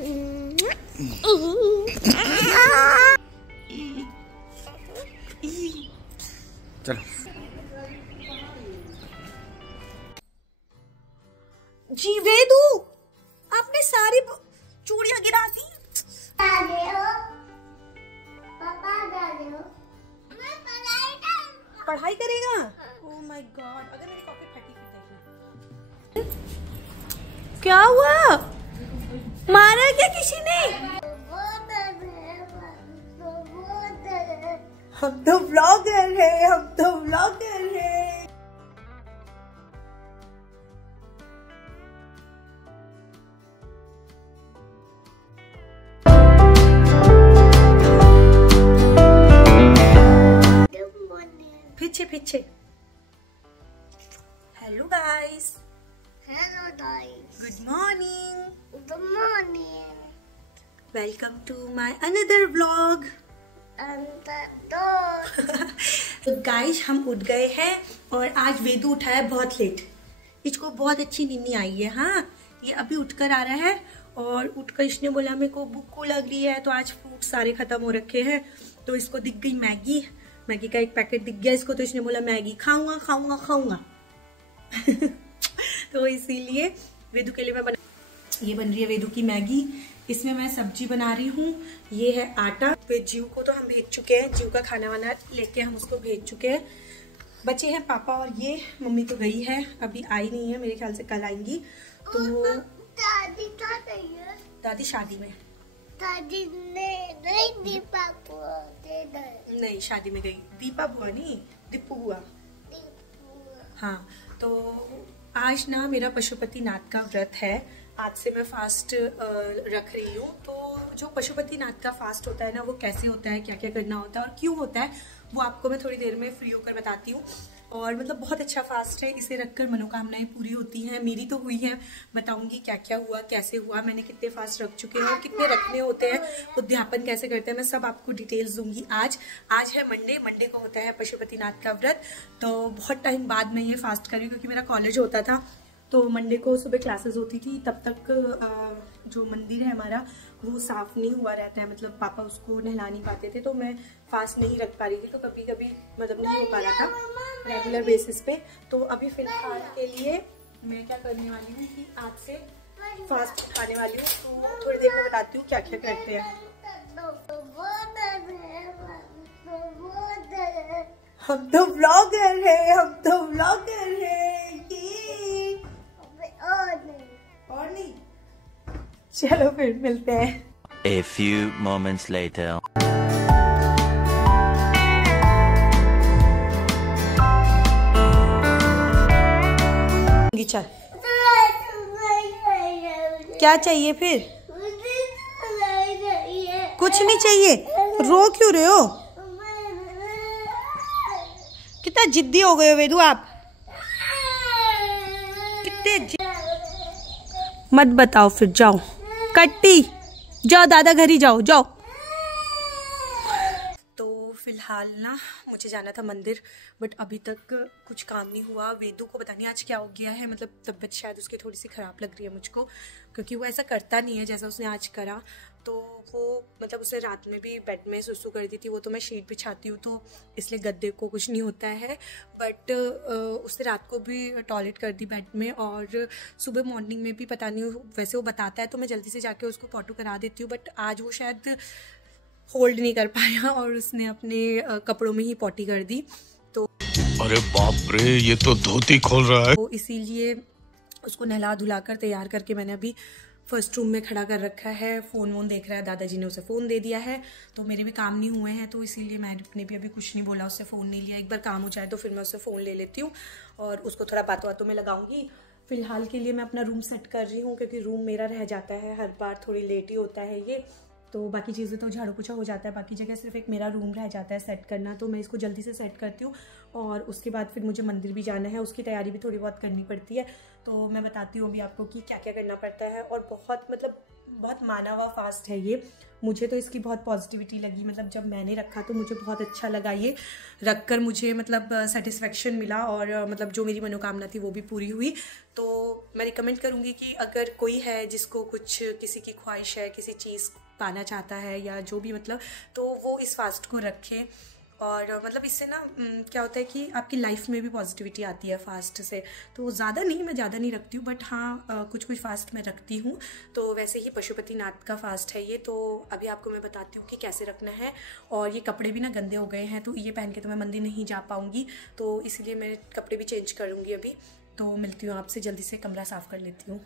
चलो जी वेदू, आपने सारी चूड़ियां गिरा दी। पढ़ाई करेगा? ओह माय गॉड, अगर मेरी कॉपी फटी फिर क्या हुआ? मारा क्या किसी ने? हम तो व्लॉगर हैं, हम तो व्लॉगर हैं। पीछे पीछे। Hello guys. Hello guys. Good morning. Good morning. Welcome to my another vlog. तो गाइस हम उठ गए हैं और आज वेदू उठा है बहुत लेट। इसको बहुत अच्छी नींद नहीं आई है। हाँ, ये अभी उठकर आ रहा है और उठकर इसने बोला मेरे को भूख को लग रही है, तो आज फ्रूट सारे खत्म हो रखे हैं। तो इसको दिख गई मैगी, मैगी का एक पैकेट दिख गया इसको, तो इसने बोला मैगी खाऊंगा खाऊंगा खाऊंगा। तो इसीलिए वेदू के लिए ये बन रही है वेदू की मैगी। इसमें मैं सब्जी बना रही हूँ। ये है आटा। फिर जीव को तो हम भेज चुके हैं, जीव का खाना वाना लेके हम उसको भेज चुके हैं। बचे हैं पापा और ये मम्मी तो गई है, अभी आई नहीं है, मेरे ख्याल से कल आएंगी। तो दादी क्या गई है? दादी शादी में। दादी ने नहीं दीपा बुआ दे दे। नहीं, शादी में गई। दीपा बुआ नहीं, दीपू बुआ। हाँ, तो आज ना मेरा पशुपतिनाथ का व्रत है। आज से मैं फास्ट रख रही हूँ। तो जो पशुपतिनाथ का फास्ट होता है ना, वो कैसे होता है, क्या क्या करना होता है और क्यों होता है, वो आपको मैं थोड़ी देर में फ्री होकर बताती हूँ। और मतलब बहुत अच्छा फास्ट है, इसे रखकर मनोकामनाएं पूरी होती हैं। मेरी तो हुई है, बताऊंगी क्या क्या हुआ, कैसे हुआ, मैंने कितने फास्ट रख चुके हैं, कितने रखने होते हैं, उद्यापन कैसे करते हैं, मैं सब आपको डिटेल्स दूंगी। आज है मंडे को होता है पशुपतिनाथ का व्रत। तो बहुत टाइम बाद मैं ये फास्ट कर रही हूँ क्योंकि मेरा कॉलेज होता था, तो मंडे को सुबह क्लासेस होती थी। तब तक जो मंदिर है हमारा वो साफ नहीं हुआ रहता है, मतलब पापा उसको नहला नहीं पाते थे, तो मैं फास्ट नहीं रख पा रही थी। तो कभी कभी मतलब नहीं हो पा रहा था रेगुलर बेसिस पे। तो अभी फिलहाल के लिए मैं क्या करने वाली हूँ कि आज से फास्ट उठाने वाली हूँ। तो थोड़ी देर में बताती हूँ क्या क्या करते हैं। हम तो व्लॉगर हैं, हम तो व्लॉगर हैं। और नहीं, चलो फिर मिलते हैं। A few moments later. चल, क्या चाहिए फिर? कुछ नहीं चाहिए। रो क्यों रहे हो? कितना जिद्दी हो गए हो वेदू आप, कितने मत बताओ फिर। जाओ कट्टी, जाओ दादा घर ही जाओ जाओ। तो फिलहाल ना मुझे जाना था मंदिर, बट अभी तक कुछ काम नहीं हुआ। वेदू को पता नहीं आज क्या हो गया है, मतलब तबीयत शायद उसकी थोड़ी सी ख़राब लग रही है मुझको, क्योंकि वो ऐसा करता नहीं है जैसा उसने आज करा। तो वो मतलब उसने रात में भी बेड में सुसु कर दी थी। वो तो मैं शीट बिछाती हूँ तो इसलिए गद्दे को कुछ नहीं होता है, बट उसने रात को भी टॉयलेट कर दी बेड में। और सुबह मॉर्निंग में भी पता नहीं, वैसे वो बताता है तो मैं जल्दी से जाके उसको पॉटू करा देती हूँ, बट आज वो शायद होल्ड नहीं कर पाया और उसने अपने कपड़ों में ही पॉटी कर दी। तो अरे बाप रे, ये तो धोती खोल रहा है। तो इसीलिए उसको नहला धुलाकर तैयार करके मैंने अभी फर्स्ट रूम में खड़ा कर रखा है। फ़ोन वोन देख रहा है, दादाजी ने उसे फ़ोन दे दिया है। तो मेरे भी काम नहीं हुए हैं, तो इसीलिए मैंने भी अभी कुछ नहीं बोला, उससे फ़ोन नहीं लिया। एक बार काम हो जाए तो फिर मैं उससे फ़ोन ले लेती हूँ और उसको थोड़ा बातों में लगाऊंगी। फ़िलहाल के लिए मैं अपना रूम सेट कर रही हूँ, क्योंकि रूम मेरा रह जाता है हर बार, थोड़ी लेट ही होता है ये। तो बाकी चीज़ें तो झाड़ू पोछा हो जाता है, बाकी जगह सिर्फ एक मेरा रूम रह जाता है सेट करना। तो मैं इसको जल्दी से सेट करती हूँ और उसके बाद फिर मुझे मंदिर भी जाना है, उसकी तैयारी भी थोड़ी बहुत करनी पड़ती है। तो मैं बताती हूँ अभी आपको कि क्या क्या करना पड़ता है। और बहुत माना हुआ फास्ट है ये। मुझे तो इसकी बहुत पॉजिटिविटी लगी, मतलब जब मैंने रखा तो मुझे बहुत अच्छा लगा ये रख कर, मुझे मतलब सेटिस्फेक्शन मिला और मतलब जो मेरी मनोकामना थी वो भी पूरी हुई। तो मैं रिकमेंड करूँगी कि अगर कोई है जिसको कुछ किसी की ख्वाहिश है, किसी चीज़ पाना चाहता है या जो भी मतलब, तो वो इस फास्ट को रखे। और मतलब इससे ना क्या होता है कि आपकी लाइफ में भी पॉजिटिविटी आती है फास्ट से। तो ज़्यादा नहीं, मैं ज़्यादा नहीं रखती हूँ, बट हाँ कुछ कुछ फास्ट मैं रखती हूँ। तो वैसे ही पशुपतिनाथ का फास्ट है ये। तो अभी आपको मैं बताती हूँ कि कैसे रखना है। और ये कपड़े भी ना गंदे हो गए हैं, तो ये पहन के तो मैं मंदिर नहीं जा पाऊँगी, तो इसलिए मैं कपड़े भी चेंज करूँगी अभी। तो मिलती हूँ आपसे जल्दी से, कमरा साफ़ कर लेती हूँ।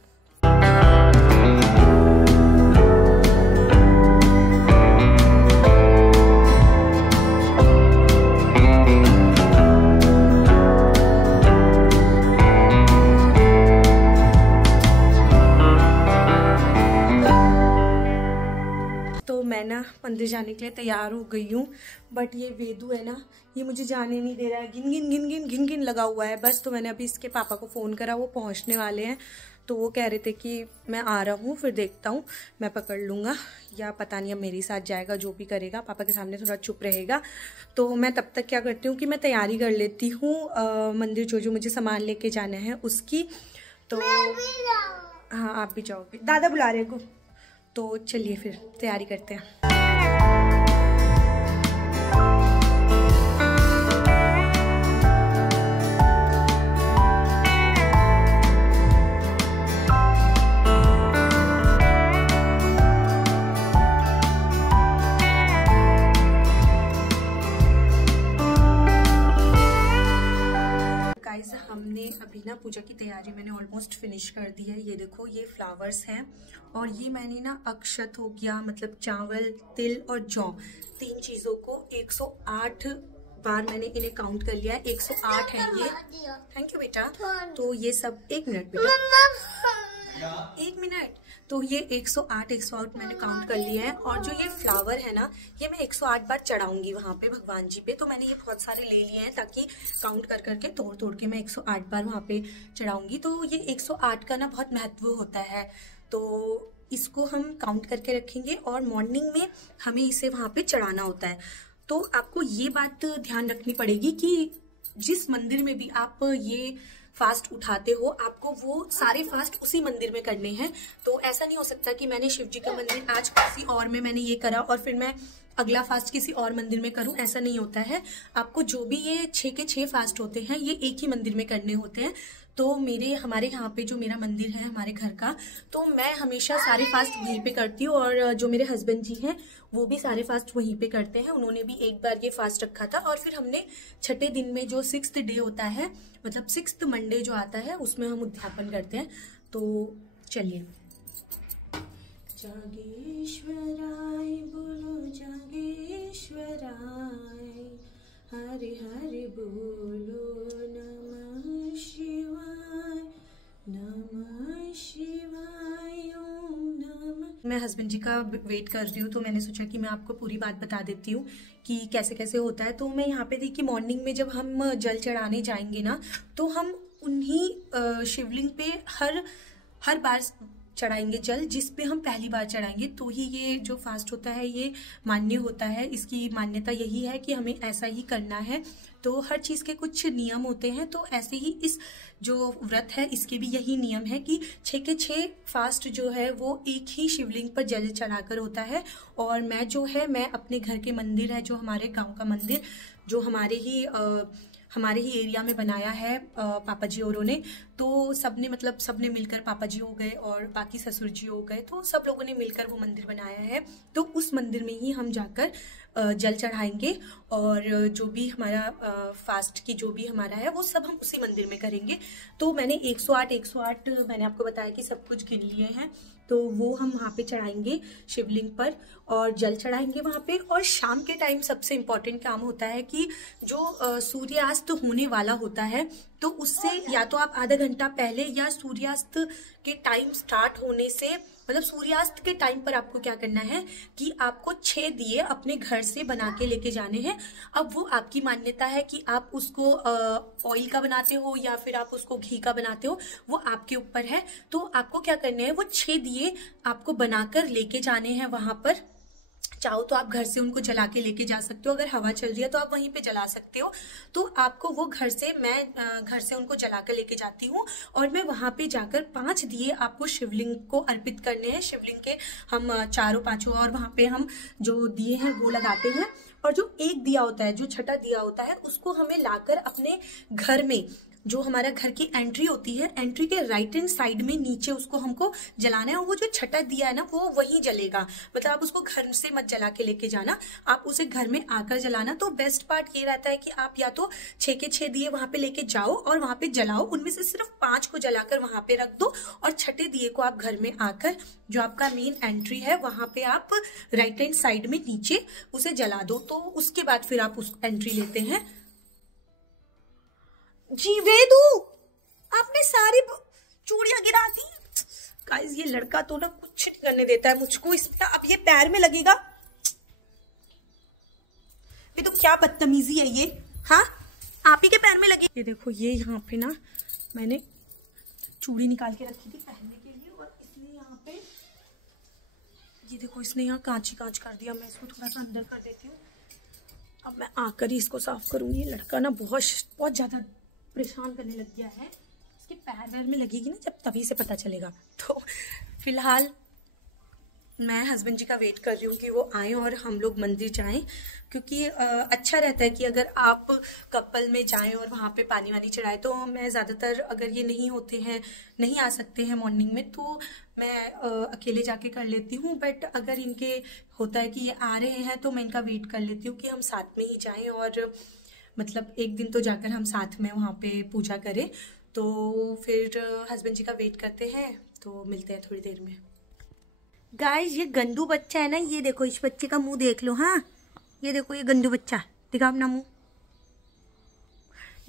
मैं ना मंदिर जाने के लिए तैयार हो गई हूँ, बट ये वेदू है ना, ये मुझे जाने नहीं दे रहा है। गिन गिन गिन गिन गिन गिन लगा हुआ है बस। तो मैंने अभी इसके पापा को फ़ोन करा, वो पहुँचने वाले हैं। तो वो कह रहे थे कि मैं आ रहा हूँ, फिर देखता हूँ मैं पकड़ लूँगा या पता नहीं अब मेरे साथ जाएगा, जो भी करेगा। पापा के सामने थोड़ा चुप रहेगा। तो मैं तब तक क्या करती हूँ कि मैं तैयारी कर लेती हूँ मंदिर जो जो मुझे सामान लेके जाना है उसकी। तो हाँ आप भी जाओगे, दादा बुला रहे को। तो चलिए फिर तैयारी करते हैं। हमने अभी ना पूजा की तैयारी मैंने ऑलमोस्ट फिनिश कर दी है। ये देखो, ये फ्लावर्स हैं और ये मैंने ना अक्षत हो गया, मतलब चावल, तिल और जौ, 3 चीज़ों को 108 बार मैंने इन्हें काउंट कर लिया है। 108 है ये। थैंक यू बेटा। तो ये सब, 1 मिनट बेटा, 1 मिनट। तो ये 108 मैंने काउंट कर लिया है। और जो ये फ्लावर है ना, ये मैं 108 बार चढ़ाऊंगी वहाँ पे भगवान जी पे। तो मैंने ये बहुत सारे ले लिए हैं ताकि काउंट कर करके तोड़ तोड़ के मैं 108 बार वहाँ पे चढ़ाऊंगी। तो ये 108 का ना बहुत महत्व होता है, तो इसको हम काउंट करके रखेंगे और मॉर्निंग में हमें इसे वहाँ पे चढ़ाना होता है। तो आपको ये बात ध्यान रखनी पड़ेगी कि जिस मंदिर में भी आप ये फास्ट उठाते हो, आपको वो सारे फास्ट उसी मंदिर में करने हैं। तो ऐसा नहीं हो सकता कि मैंने शिव जी का मंदिर आज किसी और में मैंने ये करा और फिर मैं अगला फास्ट किसी और मंदिर में करूं, ऐसा नहीं होता है। आपको जो भी ये 6 के 6 फास्ट होते हैं, ये एक ही मंदिर में करने होते हैं। तो हमारे यहाँ पे जो मेरा मंदिर है हमारे घर का, तो मैं हमेशा सारे फास्ट वहीं पे करती हूँ। और जो मेरे हस्बैंड जी हैं वो भी सारे फास्ट वहीं पे करते हैं। उन्होंने भी एक बार ये फास्ट रखा था और फिर हमने छठे दिन में जो 6th डे होता है, मतलब 6th मंडे जो आता है, उसमें हम उद्यापन करते हैं। तो चलिए। जागेश्वराय बोलो, जागेश्वराय, हरे हरे बोलो, नमः शिवाय, नमः शिवाय, ओम नमः। मैं हस्बैंड जी का वेट कर रही हूँ, तो मैंने सोचा कि मैं आपको पूरी बात बता देती हूँ कि कैसे कैसे होता है। तो मैं यहाँ पे देखी, मॉर्निंग में जब हम जल चढ़ाने जाएंगे ना, तो हम उन्हीं शिवलिंग पे हर बार चढ़ाएंगे जल, जिस पे हम पहली बार चढ़ाएंगे, तो ही ये जो फास्ट होता है ये मान्य होता है। इसकी मान्यता यही है कि हमें ऐसा ही करना है। तो हर चीज़ के कुछ नियम होते हैं, तो ऐसे ही इस जो व्रत है इसके भी यही नियम है कि 6 के 6 फास्ट जो है वो एक ही शिवलिंग पर जल चढ़ाकर होता है। और मैं अपने घर के मंदिर है, जो हमारे गाँव का मंदिर, जो हमारे ही एरिया में बनाया है पापा जी औरों ने। तो सबने मिलकर, पापा जी हो गए और बाकी ससुर जी हो गए, तो सब लोगों ने मिलकर वो मंदिर बनाया है। तो उस मंदिर में ही हम जाकर जल चढ़ाएंगे और जो भी हमारा फास्ट की जो भी हमारा है वो सब हम उसी मंदिर में करेंगे। तो मैंने 108 मैंने आपको बताया कि सब कुछ गिन लिए हैं, तो वो हम वहाँ पे चढ़ाएंगे शिवलिंग पर और जल चढ़ाएंगे वहाँ पे। और शाम के टाइम सबसे इम्पोर्टेंट काम होता है कि जो सूर्यास्त होने वाला होता है, तो उससे या तो आप आधा घंटा पहले या सूर्यास्त के टाइम स्टार्ट होने से, मतलब सूर्यास्त के टाइम पर आपको क्या करना है कि आपको 6 दिए अपने घर से बना के लेके जाने हैं। अब वो आपकी मान्यता है कि आप उसको ऑयल का बनाते हो या फिर आप उसको घी का बनाते हो, वो आपके ऊपर है। तो आपको क्या करना है, वो 6 दिए आपको बनाकर लेके जाने हैं वहां पर चाहो तो आप घर से उनको जला के लेके जा सकते हो, अगर हवा चल रही है तो आप वहीं पे जला सकते हो। तो आपको वो मैं घर से उनको जला कर लेके जाती हूँ और मैं वहां पे जाकर 5 दिए आपको शिवलिंग को अर्पित करने हैं। शिवलिंग के हम चारों पांचों और वहां पे हम जो दिए हैं वो लगाते हैं, और जो एक दिया होता है, जो छठा दिया होता है, उसको हमें लाकर अपने घर में, जो हमारा घर की एंट्री होती है, एंट्री के राइट हैंड साइड में नीचे उसको हमको जलाना है। और वो जो छठा दिया है ना, वो वहीं जलेगा, मतलब आप उसको घर से मत जला के लेके जाना, आप उसे घर में आकर जलाना। तो बेस्ट पार्ट ये रहता है कि आप या तो 6 के 6 दिए वहां पे लेके जाओ और वहां पे जलाओ, उनमें से सिर्फ 5 को जलाकर वहां पे रख दो, और छठे दिए को आप घर में आकर जो आपका मेन एंट्री है वहां पे आप राइट हैंड साइड में नीचे उसे जला दो। तो उसके बाद फिर आप उस एंट्री लेते हैं। जी वेदू, आपने सारी चूड़ियां गिरा दी। गाइस ये लड़का तो ना कुछ नहीं करने देता है मुझको, इसमें अब ये पैर में लगेगा। वेदू क्या बदतमीजी है ये, हाँ आप ही के पैर में लगे। ये देखो, ये यहाँ पे ना मैंने चूड़ी निकाल के रखी थी पहनने के लिए, और इसने यहाँ पे ये देखो, इसने यहाँ कांच ही कांच कर दिया। मैं इसको थोड़ा सा अंदर कर देती हूँ, अब मैं आकर ही इसको साफ करूंगी। ये लड़का ना बहुत ज्यादा परेशान करने लग गया है। इसके पैर वैर में लगेगी ना जब, तभी से पता चलेगा। तो फिलहाल मैं हस्बैंड जी का वेट कर रही हूँ कि वो आए और हम लोग मंदिर जाएं, क्योंकि अच्छा रहता है कि अगर आप कपल में जाएं और वहाँ पे पानी वानी चढ़ाएं। तो मैं ज़्यादातर, अगर ये नहीं होते हैं, नहीं आ सकते हैं मॉर्निंग में, तो मैं अकेले जाके कर लेती हूँ। बट अगर इनके होता है कि ये आ रहे हैं तो मैं इनका वेट कर लेती हूँ कि हम साथ में ही जाएं, और मतलब एक दिन तो जाकर हम साथ में वहाँ पे पूजा करें। तो फिर हस्बैंड जी का वेट करते हैं, तो मिलते हैं थोड़ी देर में। गाइस ये गंदू बच्चा है ना, ये देखो, इस बच्चे का मुंह देख लो। हाँ ये देखो, ये गंदू बच्चा, दिखा अपना मुंह।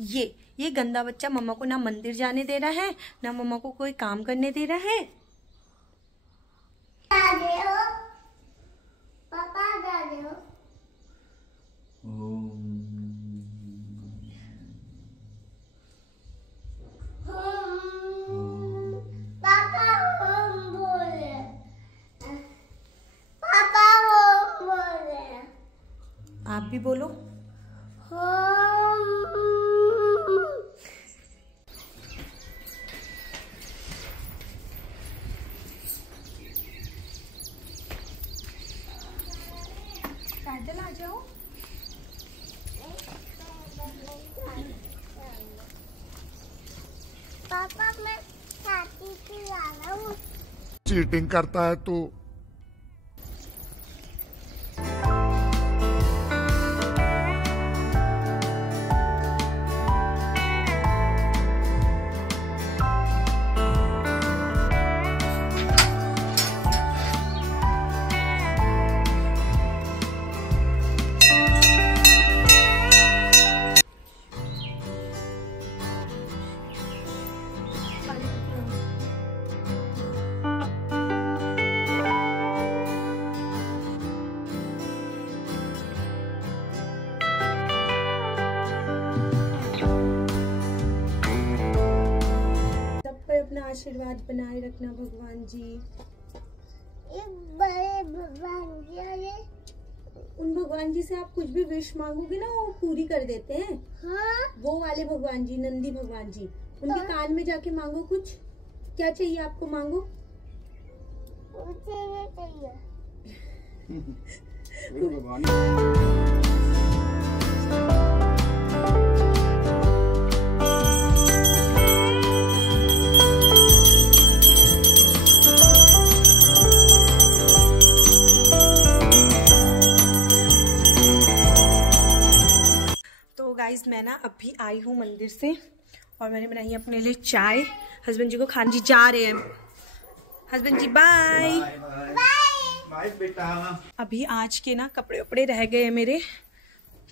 ये गंदा बच्चा मम्मा को ना मंदिर जाने दे रहा है, ना मम्मा को कोई काम करने दे रहा है। पापा दादे हो। आप भी बोलो। पैदल आ जाओ। पापा मैं छाती पे आ रहा हूँ। चीटिंग करता है तू। अपना आशीर्वाद बनाए रखना भगवान जी। एक बड़े भगवान जी है, उन भगवान जी से आप कुछ भी विश मांगोगे ना, वो पूरी कर देते हैं। हाँ? वो वाले भगवान जी, नंदी भगवान जी, उनके कान में जाके मांगो कुछ। क्या चाहिए आपको, मांगो। मुझे ये चाहिए। गाइस मैं ना अभी आई हूँ मंदिर से, और मैंने बनाई है अपने लिए चाय। हस्बैंड जी को खान जी जा रहे हैं। हस्बैंड जी बाय बाय बेटा। अभी आज के ना कपड़े वपड़े रह गए हैं मेरे,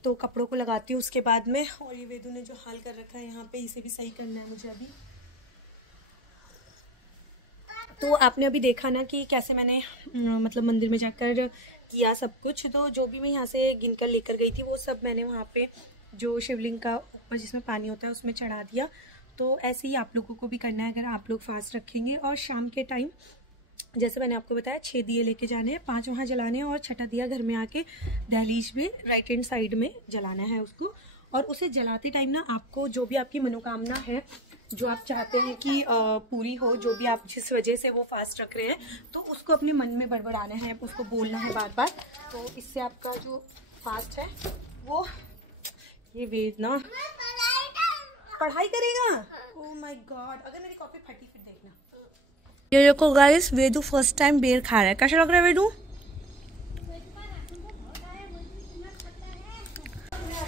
तो कपड़ों को लगाती हूँ उसके बाद में। और ये वेदू ने जो हाल कर रखा है यहाँ पे, इसे भी सही करना है मुझे अभी। तो आपने अभी देखा ना कि कैसे मैंने मतलब मंदिर में जाकर किया सब कुछ। तो जो भी मैं यहाँ से गिनकर लेकर गई थी वो सब मैंने वहाँ पे जो शिवलिंग का ऊपर जिसमें पानी होता है उसमें चढ़ा दिया। तो ऐसे ही आप लोगों को भी करना है अगर आप लोग फास्ट रखेंगे। और शाम के टाइम जैसे मैंने आपको बताया 6 दिए लेके जाने हैं, 5 वहाँ जलाने हैं और छठा दिया घर में आके दहलीज में राइट हैंड साइड में जलाना है उसको। और उसे जलाते टाइम ना आपको जो भी आपकी मनोकामना है, जो आप चाहते हैं कि पूरी हो, जो भी आप जिस वजह से वो फास्ट रख रहे हैं, तो उसको अपने मन में बड़बड़ाना है, उसको बोलना है बार बार। तो इससे आपका जो फास्ट है वो, ये वेद ना पढ़ाई करेगा। ओह माय गॉड, अगर मेरी कॉपी फटी फिर देखना। ये देखो गाइस, वेदू फर्स्ट टाइम बेर खा रहा है। कैसा लग रहा है वेदू?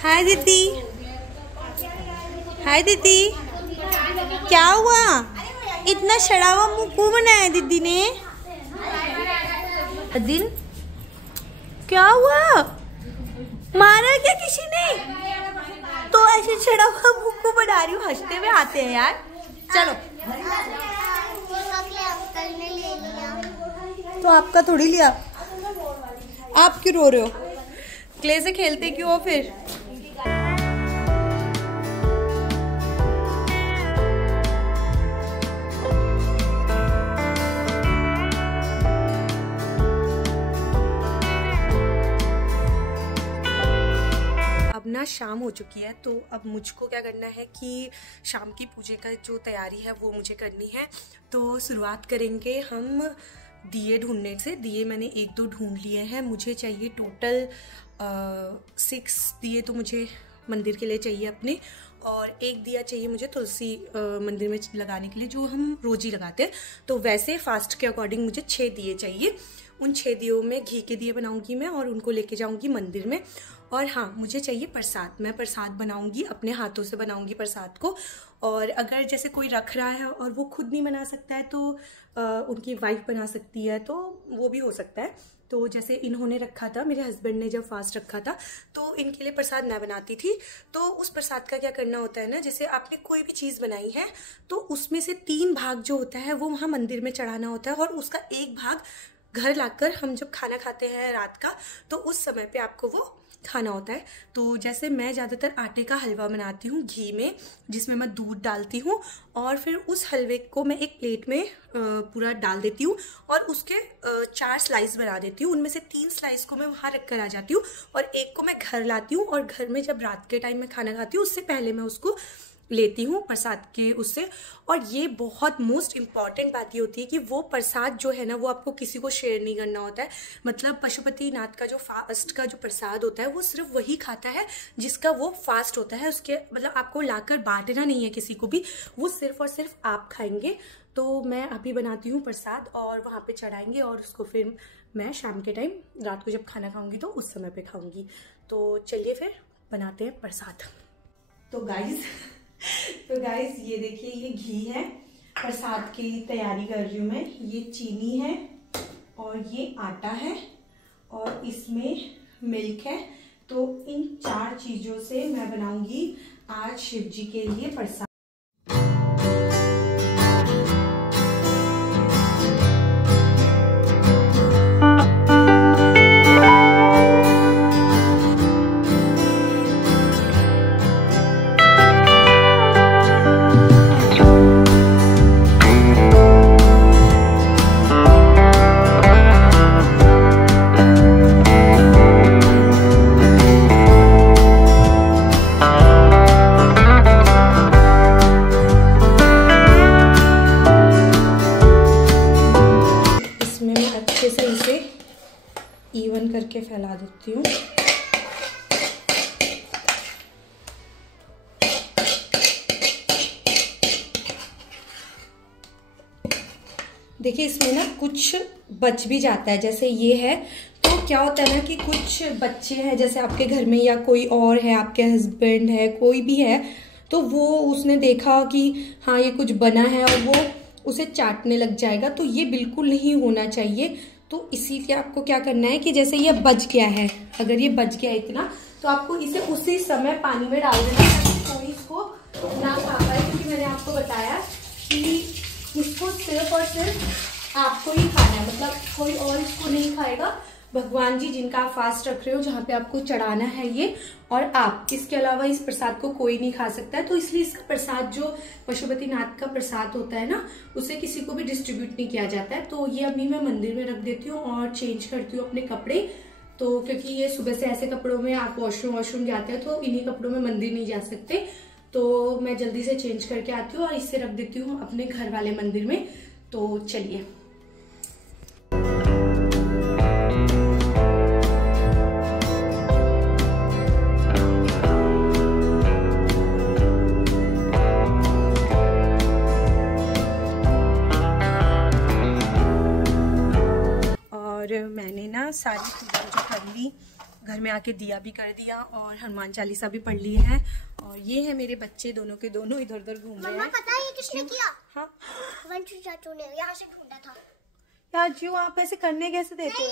हाय दीदी, हाय दीदी, क्या हुआ? इतना सड़ा हुआ मुंह क्यों बनाया दीदी ने? दिन क्या हुआ? मारा क्या किसी ने? तो ऐसे सड़ा हुआ मुंह को बना रही हूँ, हंसते हुए आते हैं यार। चलो, तो आपका थोड़ी लिया, आप क्यों रो रहे हो? क्ले से खेलते क्यों हो फिर? अब ना शाम हो चुकी है, तो अब मुझको क्या करना है कि शाम की पूजा का जो तैयारी है वो मुझे करनी है। तो शुरुआत करेंगे हम दिए ढूंढने से। दिए मैंने 1-2 ढूंढ लिए हैं। मुझे चाहिए टोटल 6 दिए तो मुझे मंदिर के लिए चाहिए अपने, और 1 दिया चाहिए मुझे तुलसी मंदिर में लगाने के लिए, जो हम रोज ही लगाते हैं। तो वैसे फास्ट के अकॉर्डिंग मुझे 6 दिए चाहिए। उन 6 दियों में घी के दिए बनाऊंगी मैं और उनको लेके जाऊंगी मंदिर में। और हाँ, मुझे चाहिए प्रसाद। मैं प्रसाद बनाऊंगी, अपने हाथों से बनाऊंगी प्रसाद को। और अगर जैसे कोई रख रहा है और वो खुद नहीं बना सकता है तो उनकी वाइफ बना सकती है, तो वो भी हो सकता है। तो जैसे इन्होंने रखा था, मेरे हस्बैंड ने जब फास्ट रखा था, तो इनके लिए प्रसाद मैं बनाती थी। तो उस प्रसाद का क्या करना होता है ना, जैसे आपने कोई भी चीज़ बनाई है तो उसमें से 3 भाग जो होता है वो वहाँ मंदिर में चढ़ाना होता है, और उसका 1 भाग घर लाकर हम जब खाना खाते हैं रात का, तो उस समय पे आपको वो खाना होता है। तो जैसे मैं ज़्यादातर आटे का हलवा बनाती हूँ घी में, जिसमें मैं दूध डालती हूँ, और फिर उस हलवे को मैं एक प्लेट में पूरा डाल देती हूँ और उसके 4 स्लाइस बना देती हूँ। उनमें से 3 स्लाइस को मैं वहाँ रख कर आ जाती हूँ और 1 को मैं घर लाती हूँ, और घर में जब रात के टाइम में खाना खाती हूँ उससे पहले मैं उसको लेती हूँ प्रसाद के उससे। और ये बहुत मोस्ट इम्पॉर्टेंट बात ये होती है कि वो प्रसाद जो है ना, वो आपको किसी को शेयर नहीं करना होता है। मतलब पशुपति नाथ का जो फास्ट का जो प्रसाद होता है वो सिर्फ वही खाता है जिसका वो फास्ट होता है। उसके मतलब आपको लाकर बांटना नहीं है किसी को भी, वो सिर्फ और सिर्फ आप खाएंगे। तो मैं अभी बनाती हूँ प्रसाद और वहाँ पे चढ़ाएंगे, और उसको फिर मैं शाम के टाइम रात को जब खाना खाऊंगी तो उस समय पे खाऊंगी। तो चलिए फिर बनाते हैं प्रसाद। तो गाइस ये देखिए, ये घी है, प्रसाद की तैयारी कर रही हूँ मैं। ये चीनी है और ये आटा है और इसमें मिल्क है। तो इन 4 चीज़ों से मैं बनाऊंगी आज शिव जी के लिए प्रसाद। इवन करके फैला देती हूँ। देखिए इसमें ना कुछ बच भी जाता है, जैसे ये है। तो क्या होता है ना कि कुछ बच्चे हैं जैसे आपके घर में, या कोई और है, आपके हस्बैंड है, कोई भी है, तो वो उसने देखा कि हाँ ये कुछ बना है और वो उसे चाटने लग जाएगा। तो ये बिल्कुल नहीं होना चाहिए। तो इसीलिए आपको क्या करना है कि जैसे ये बच गया है, अगर ये बच गया इतना, तो आपको इसे उसी समय पानी में डाल देना है ताकि कोई इसको ना खा पाए। क्योंकि मैंने आपको बताया कि इसको सिर्फ और सिर्फ आपको ही खाना है, मतलब कोई और इसको नहीं खाएगा। भगवान जी जिनका आप फास्ट रख रहे हो, जहाँ पे आपको चढ़ाना है ये, और आप, इसके अलावा इस प्रसाद को कोई नहीं खा सकता है। तो इसलिए इसका प्रसाद जो पशुपतिनाथ का प्रसाद होता है ना, उसे किसी को भी डिस्ट्रीब्यूट नहीं किया जाता है। तो ये अभी मैं मंदिर में रख देती हूँ और चेंज करती हूँ अपने कपड़े। तो क्योंकि ये सुबह से ऐसे कपड़ों में आप वॉशरूम जाते हो, तो इन्हीं कपड़ों में मंदिर नहीं जा सकते। तो मैं जल्दी से चेंज करके आती हूँ और इससे रख देती हूँ अपने घर वाले मंदिर में। तो चलिए। मैंने ना सारी पूजा जो कर ली, घर में आके दिया भी कर दिया और हनुमान चालीसा भी पढ़ ली है। और ये है मेरे बच्चे, दोनों के दोनों इधर उधर घूम रहे हैं। पता है ये किसने किया? हाँ, वंशु चाचू ने यहाँ से ढूंढा था। यार जी आप ऐसे करने कैसे देते हो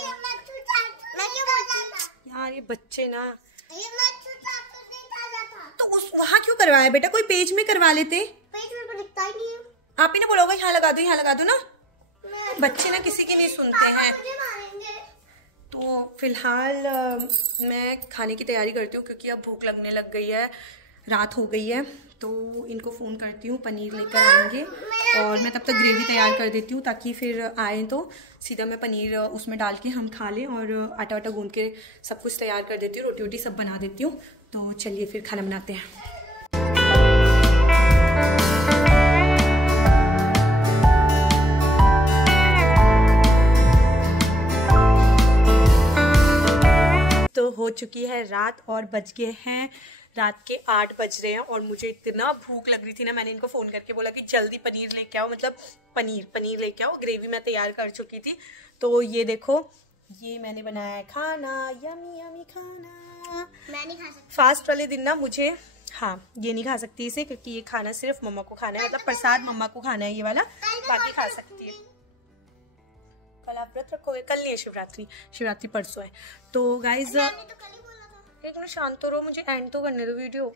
यार, ये बच्चे ना। तो उस वहाँ क्यों करवाया बेटा, कोई पेज में करवा लेते। पेज में तो दिखता ही नहीं है। आप ही ने बोला होगा यहाँ लगा दो, यहाँ लगा दो ना। बच्चे ना किसी की नहीं सुनते हैं। तो फिलहाल मैं खाने की तैयारी करती हूँ क्योंकि अब भूख लगने लग गई है, रात हो गई है। तो इनको फ़ोन करती हूँ, पनीर लेकर आएंगे और मैं तब तक ग्रेवी तैयार कर देती हूँ ताकि फिर आए तो सीधा मैं पनीर उसमें डाल के हम खा लें। और आटा वाटा गूंद के सब कुछ तैयार कर देती हूँ, रोटी वोटी सब बना देती हूँ। तो चलिए फिर खाना बनाते हैं। तो हो चुकी है रात और बज गए हैं रात के 8 बज रहे हैं और मुझे इतना भूख लग रही थी ना, मैंने इनको फ़ोन करके बोला कि जल्दी पनीर लेके आओ, मतलब पनीर लेके आओ। ग्रेवी मैं तैयार कर चुकी थी। तो ये देखो, ये मैंने बनाया है खाना, यमी यमी खाना। मैं नहीं खा सकती फास्ट वाले दिन ना मुझे, हाँ ये नहीं खा सकती इसे, क्योंकि ये खाना सिर्फ मम्मा को खाना है, मतलब प्रसाद मम्मा को खाना है ये वाला, बाकी खा सकती है। कल आप व्रत रखोगे? कल नहीं है शिवरात्रि, शिवरात्रि परसों है। तो गाइज एक मिनट शांत तो रहो, मुझे एंड तो करने दो वीडियो।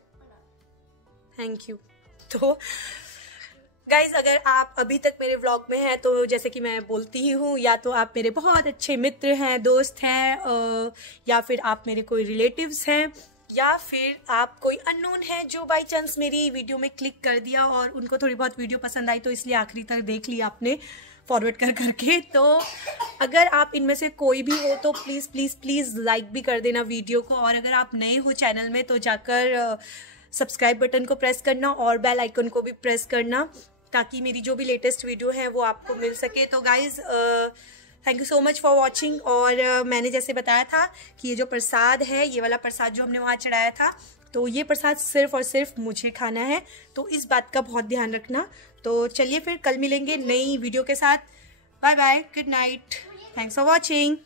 Thank you. तो गाइज अगर आप अभी तक मेरे व्लॉग में हैं तो जैसे कि मैं बोलती ही हूँ, या तो आप मेरे बहुत अच्छे मित्र हैं, दोस्त हैं, या फिर आप मेरे कोई रिलेटिव्स हैं, या फिर आप कोई अननोन है जो बाय चांस मेरी वीडियो में क्लिक कर दिया और उनको थोड़ी बहुत वीडियो पसंद आई तो इसलिए आखिरी तक देख लिया आपने फॉरवर्ड कर करके। तो अगर आप इनमें से कोई भी हो तो प्लीज़ प्लीज़ प्लीज़ लाइक भी कर देना वीडियो को। और अगर आप नए हो चैनल में तो जाकर सब्सक्राइब बटन को प्रेस करना और बेल आइकन को भी प्रेस करना ताकि मेरी जो भी लेटेस्ट वीडियो है वो आपको मिल सके। तो guys thank you so much for watching. और मैंने जैसे बताया था कि ये जो प्रसाद है, ये वाला प्रसाद जो हमने वहाँ चढ़ाया था, तो ये प्रसाद सिर्फ और सिर्फ मुझे खाना है, तो इस बात का बहुत ध्यान रखना। तो चलिए फिर कल मिलेंगे नई वीडियो के साथ। Bye bye, good night, thanks for watching.